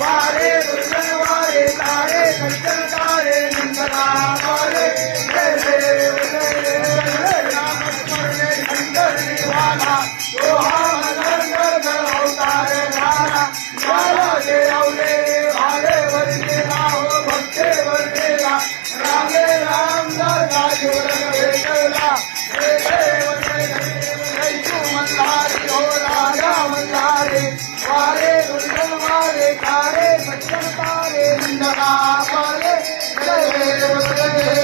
वारे दुर्गन वारे तारे कंचन तारे नंदना वारे जय देव राम स्मरणे खंडरी वाला सोहा मनंद अवतार धारा वाला जे अवले भाले वर्णेला हो भक्ते वर्णेला रामे राम दादा जोरन भेटला हे देव जयतू मल्हारी हो राजा मल्हारी वारे दुर्गन वारे तारे सज्जन तारे नंदना वारे जय देव